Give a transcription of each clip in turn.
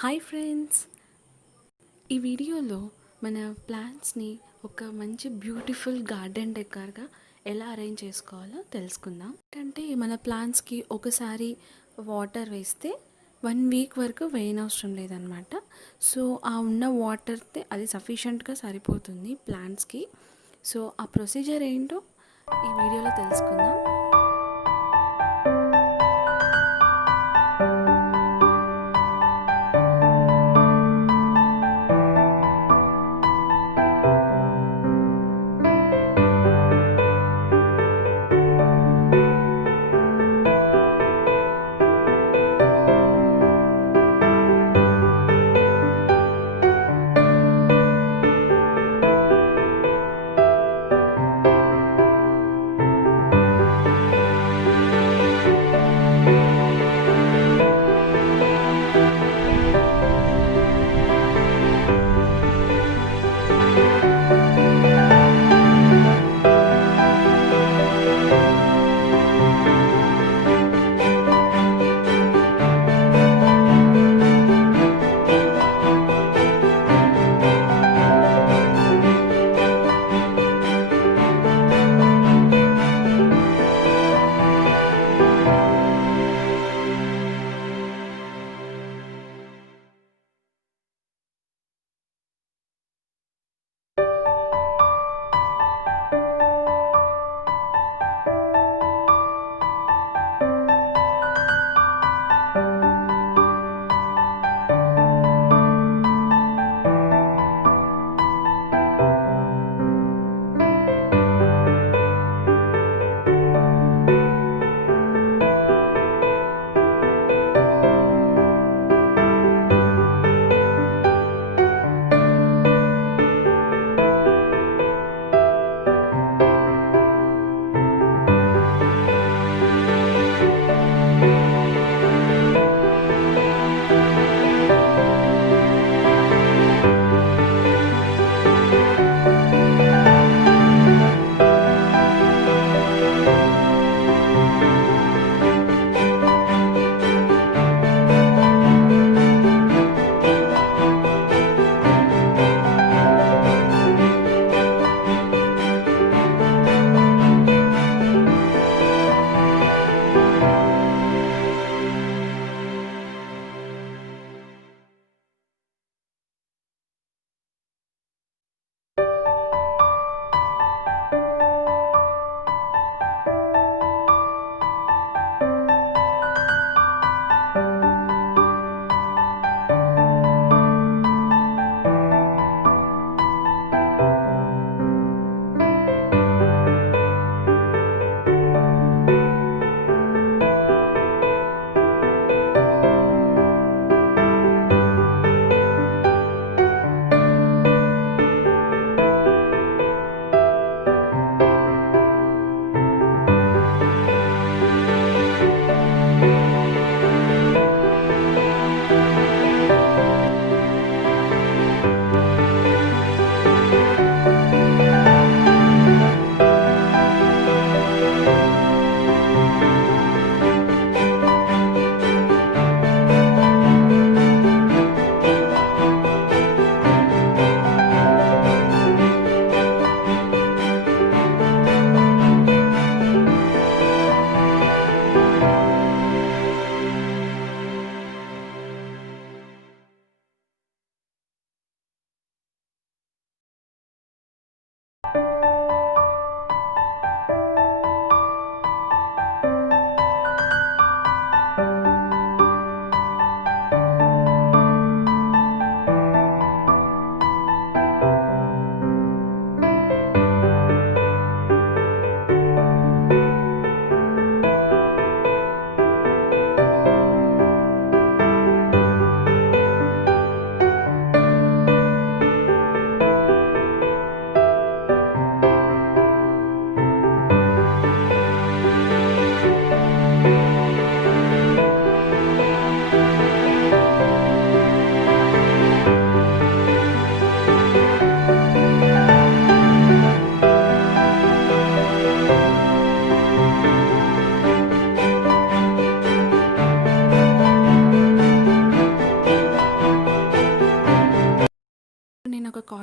Hi friends, ఈ వీడియోలో మన ప్లాంట్స్ని ఒక మంచి బ్యూటిఫుల్ గార్డెన్ డెకర్గా ఎలా అరేంజ్ చేసుకోవాలో తెలుసుకుందాం. అంటే మన ప్లాంట్స్కి ఒకసారి వాటర్ వేస్తే 1 వీక్ వరకు వేయనవసరం లేదనమాట. సో ఆ ఉన్న వాటర్తే అది సఫిషియెంట్గా సరిపోతుంది ప్లాంట్స్కి. సో ఆ ప్రొసీజర్ ఏంటో ఈ వీడియోలో తెలుసుకుందాం.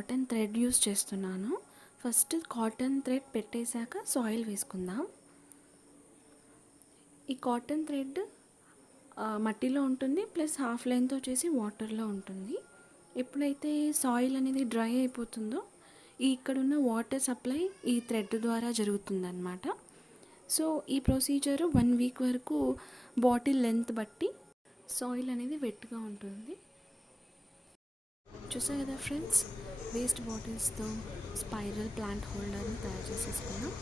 కాటన్ థ్రెడ్ యూస్ చేస్తున్నాను. ఫస్ట్ కాటన్ థ్రెడ్ పెట్టేశాక సాయిల్ వేసుకుందాం. ఈ కాటన్ థ్రెడ్ మట్టిలో ఉంటుంది, ప్లస్ హాఫ్ లెంత్ వచ్చేసి వాటర్లో ఉంటుంది. ఎప్పుడైతే సాయిల్ అనేది డ్రై అయిపోతుందో ఇక్కడున్న వాటర్ సప్లై ఈ థ్రెడ్ ద్వారా జరుగుతుందన్నమాట. సో ఈ ప్రొసీజర్ 1 వీక్ వరకు బాటిల్ లెంత్ బట్టి సాయిల్ అనేది వెట్గా ఉంటుంది. చూసారు కదా ఫ్రెండ్స్, వేస్ట్ బాటిల్స్తో స్పైరల్ ప్లాంట్ హోల్డర్ని తయారు చేసేసుకున్నాం.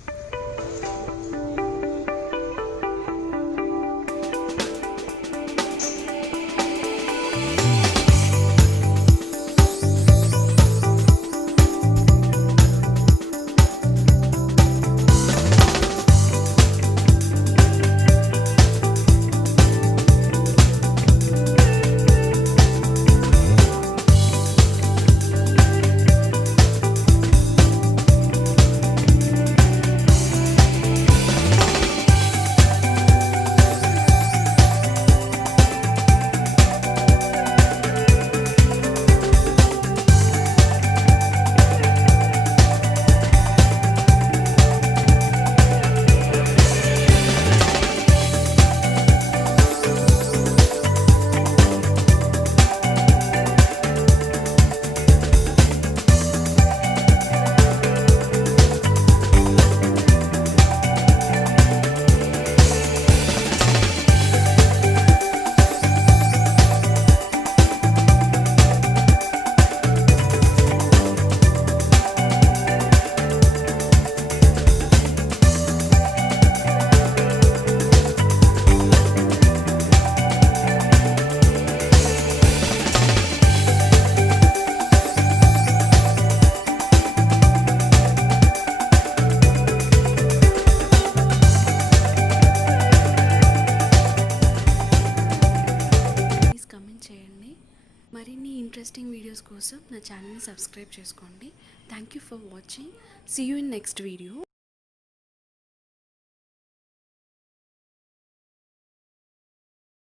మరిన్ని ఇంట్రెస్టింగ్ వీడియోస్ కోసం నా ఛానల్ని సబ్స్క్రైబ్ చేసుకోండి. Thank you for watching. See you in next video.